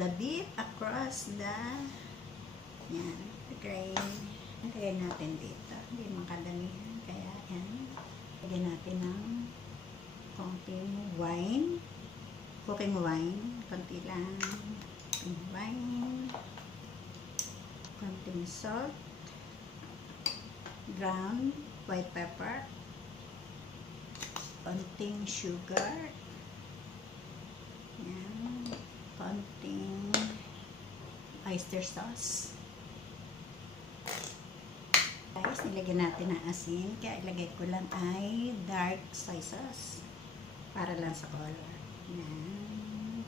the beef across the yan, grain. Lagay natin dito. Hindi makadamihan. Kaya yan. Lagyan natin ng konting wine. Cooking wine. Konti lang. Cooking wine. Konting salt. Ground white pepper. Konting sugar. Yan. Konting oyster sauce. Guys, nilagyan natin ng asin. Kaya ilagay ko lang ay dark soy sauce. Para lang sa color. Yan.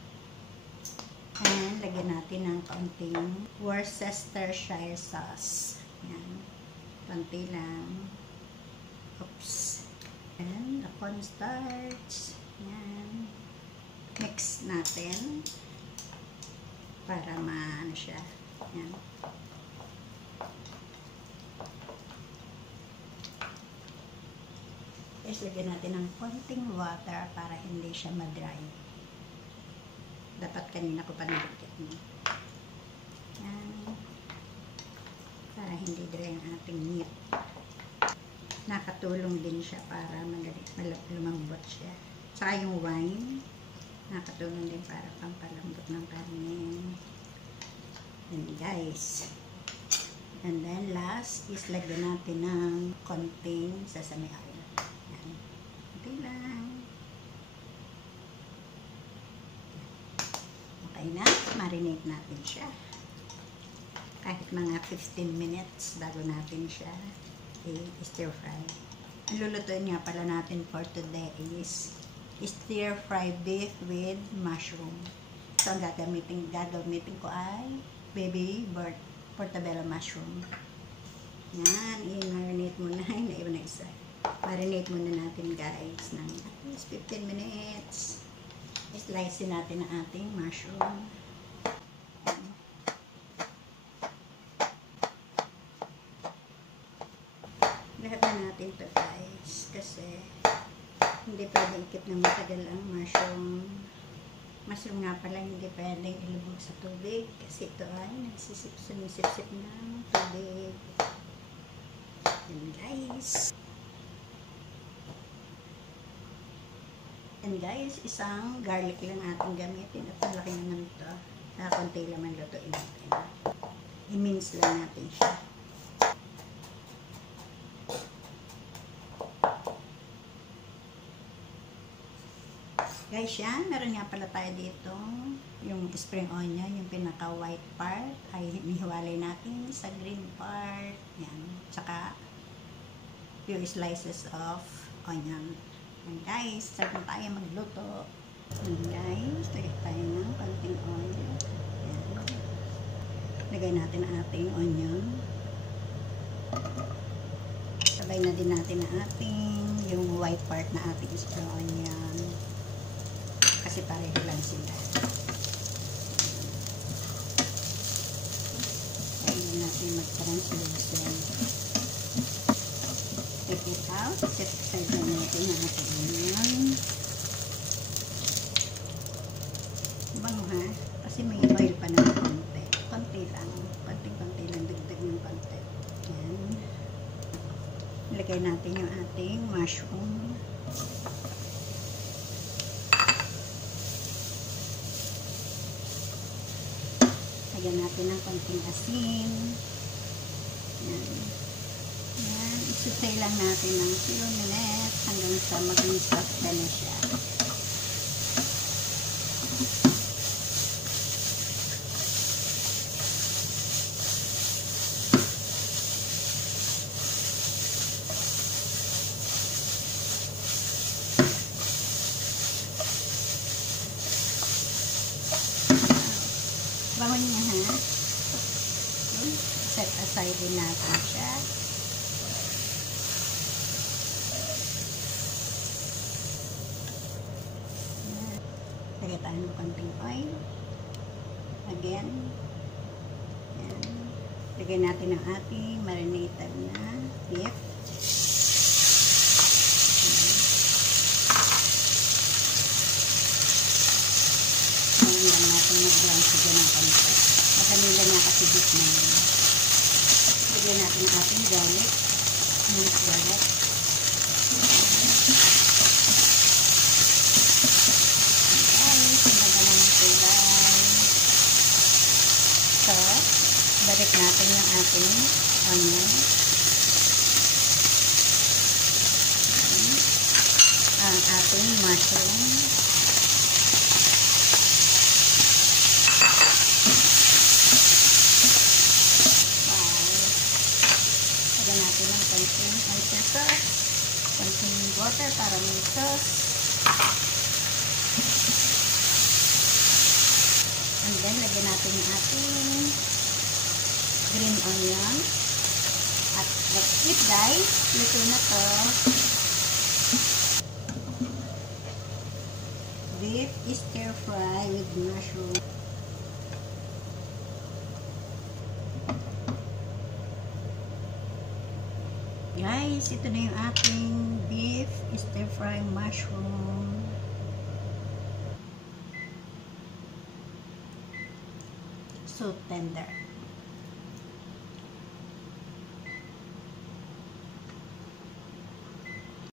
And lagyan natin ng konting Worcestershire sauce. Yan. Konti lang. Oops. And cornstarch. Yan. Mix natin. Para maano siya. Yan. Tapos lagyan natin ng konting water para hindi siya ma-dry. Dapat kanina ko pa nilagyan mo. Yan. Para hindi dry ang ating meat. Nakatulong din siya para lumambot siya. Saka yung wine, nakatulong din para pampalambot ng karne. And guys. And then last is lagyan natin ng konting sesame oil. Okay na, marinate natin siya. Kahit mga 15 minutes bago natin siya i-stir fry. Ang lulutuin nga pala natin for today is stir fry beef with mushroom. So, ang gagamitin ko ay baby portobello mushroom. Yan, i-marinate muna. Naiwan na isa. Marinate muna natin guys ng at least 15 minutes. Slice natin ang ating mushroom. Lahat na natin ito guys. Kasi hindi pwedeng ikip na matagal ang mushroom. Mushroom nga pala hindi pwedeng ilubog sa tubig. Kasi ito ay sumisip-sip ng tubig. Yan guys. And guys, isang garlic lang ating gamitin at malaki naman ito. Konti lang ang lutuin natin. I-mince lang natin siya. Guys, yan. Meron nga pala tayo dito yung spring onion, yung pinaka-white part ay nihiwalay natin sa green part. Yan. Tsaka few slices of onion. And guys, start na tayo magluto. And guys, lagay tayo ng konting oil. Ayan. Lagay natin ang ating onion. Sabay na din natin ang ating yung white part na ating spring onion. Kasi pareho lang sila. Ayan natin mag-translucent. Take it out. Set aside na natin ang ating onion. Bango ha? Kasi may oil pa naman konti. Konti lang. Konti lang. Dagdag ng konti. Yan. Ilagay natin yung ating mushroom. Lagyan natin ng konting asin. Yan. Yan, isutay lang natin ng few minutes hanggang sa maging soft na siya. Bangon niya ha. Set aside din natin siya. Lagay tayo ng konting oil. Again. Yan. Lagay natin ang ating marinated na beef. Hanggang natin mag-brown siya ng sibit na yun. Lagyan natin ang ating garlic. Minced garlic. Guys, lagyan na ng kulay. So, balik natin yung ating onion. Ang ating mushroom. Konting water para may sauce. And then, lagyan natin yung ating green onion. At that's it, guys. Luto na to. Beef stir fry with mushroom. Guys, ito na yung ating beef stir fry mushroom. So tender.